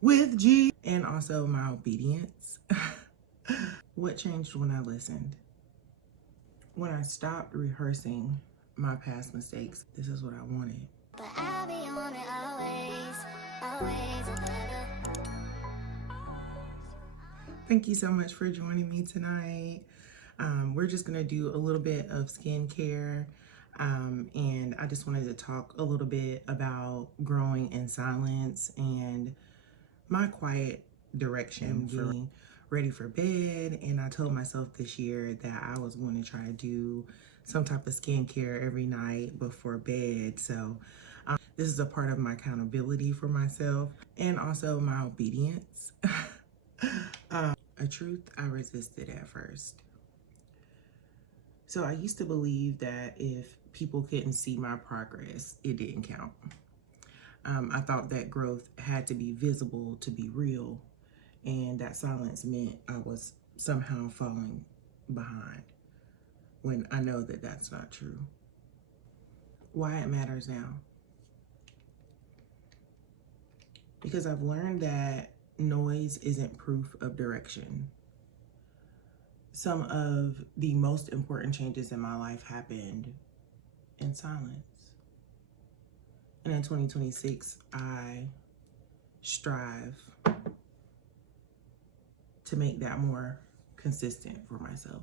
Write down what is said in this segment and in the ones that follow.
with G, and also my obedience. What changed when I listened? When I stopped rehearsing my past mistakes, this is what I wanted. But I'll be on it always, always and ever. Thank you so much for joining me tonight. We're just gonna do a little bit of skincare, and I just wanted to talk a little bit about growing in silence and my quiet direction for getting ready for bed. And I told myself this year that I was going to try to do some type of skincare every night before bed. So this is a part of my accountability for myself and also my obedience. A truth I resisted at first. So I used to believe that if people couldn't see my progress, it didn't count. I thought that growth had to be visible to be real, and that silence meant I was somehow falling behind, when I know that that's not true. Why it matters now? Because I've learned that noise isn't proof of direction. Some of the most important changes in my life happened in silence. And in 2026, I strive to make that more consistent for myself.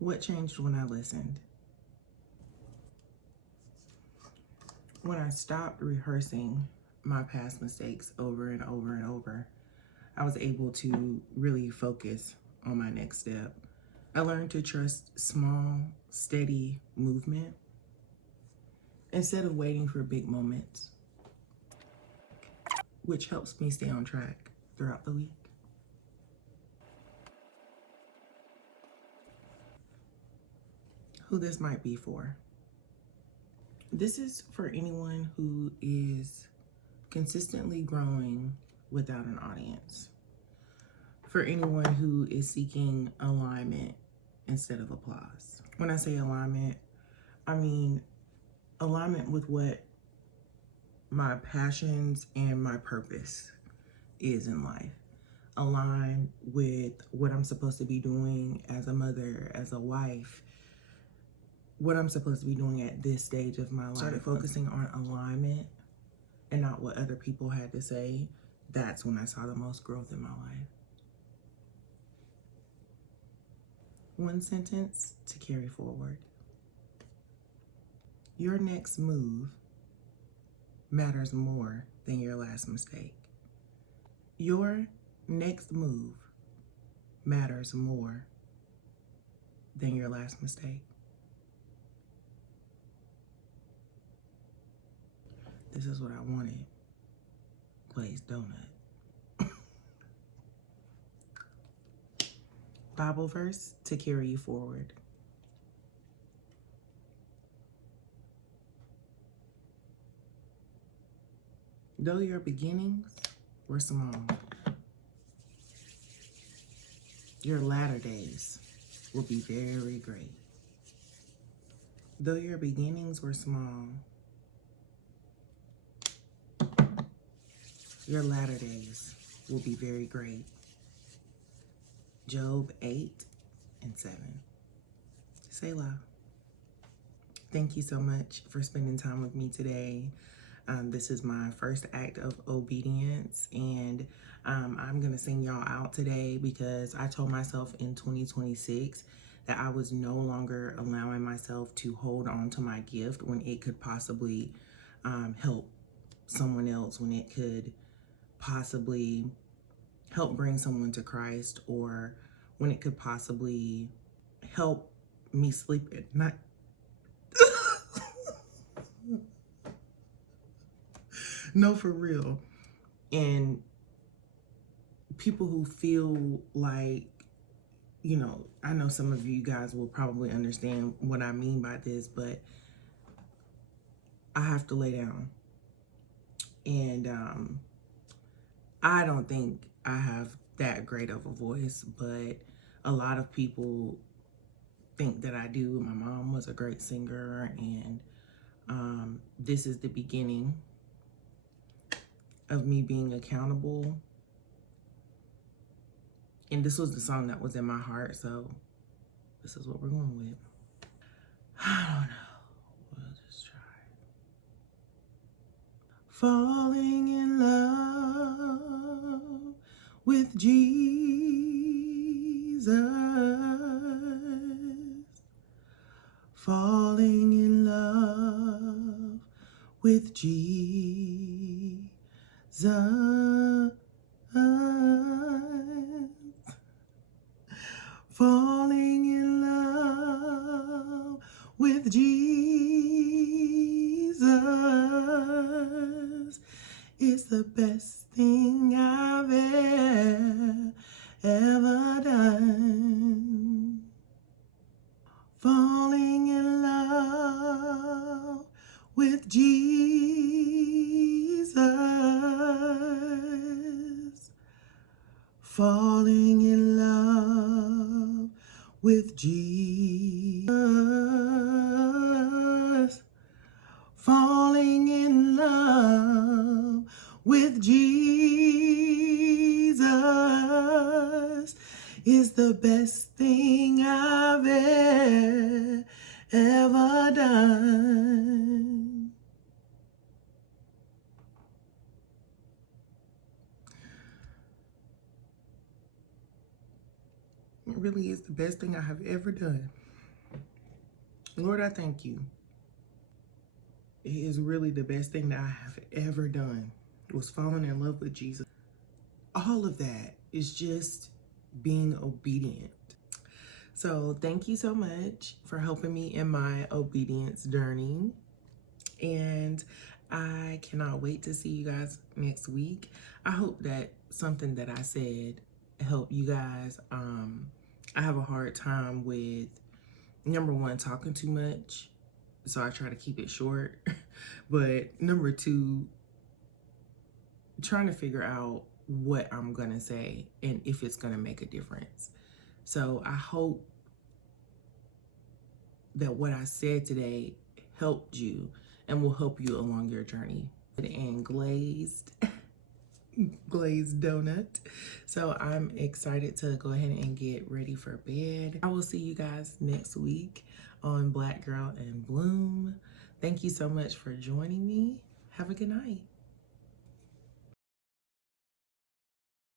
What changed when I listened? When I stopped rehearsing my past mistakes over and over and over, I was able to really focus on my next step. I learned to trust small, steady movement instead of waiting for big moments, which helps me stay on track throughout the week. Who this might be for? This is for anyone who is consistently growing without an audience. For anyone who is seeking alignment instead of applause. When I say alignment, I mean alignment with what my passions and my purpose is in life. Align with what I'm supposed to be doing as a mother, as a wife, what I'm supposed to be doing at this stage of my life. Started focusing on alignment and not what other people had to say. That's when I saw the most growth in my life. One sentence to carry forward. Your next move matters more than your last mistake. Your next move matters more than your last mistake. This is what I wanted. Glazed donut. Bible verse to carry you forward. Though your beginnings were small, your latter days will be very great. Though your beginnings were small, your latter days will be very great. Job 8:7. Selah. Thank you so much for spending time with me today. This is my first act of obedience, and I'm gonna sing y'all out today because I told myself in 2026 that I was no longer allowing myself to hold on to my gift when it could possibly help someone else, when it could possibly help bring someone to Christ, or when it could possibly help me sleep at night. No, for real. And people who feel like, you know, I know some of you guys will probably understand what I mean by this, but I have to lay down. And I don't think I have that great of a voice, but a lot of people think that I do. My mom was a great singer, and This is the beginning of me being accountable. And this was the song that was in my heart, so this is what we're going with. I don't know. We'll just try. Falling in love with Jesus. Falling in love with Jesus. Falling in love with Jesus is the best thing I've ever done. Falling in love with Jesus. Falling in love with Jesus. Falling in love with Jesus is the best thing I've ever done. It really is the best thing I have ever done. Lord, I thank you. It is really the best thing that I have ever done, was falling in love with Jesus. All of that is just being obedient. So thank you so much for helping me in my obedience journey. And I cannot wait to see you guys next week. I hope that something that I said helped you guys. I have a hard time with, number one, talking too much. So I try to keep it short. But number two, trying to figure out what I'm gonna say and if it's gonna make a difference. So I hope that what I said today helped you and will help you along your journey. And glazed donut. So I'm excited to go ahead and get ready for bed. I will see you guys next week on Black Girl in Bloom. Thank you so much for joining me. Have a good night.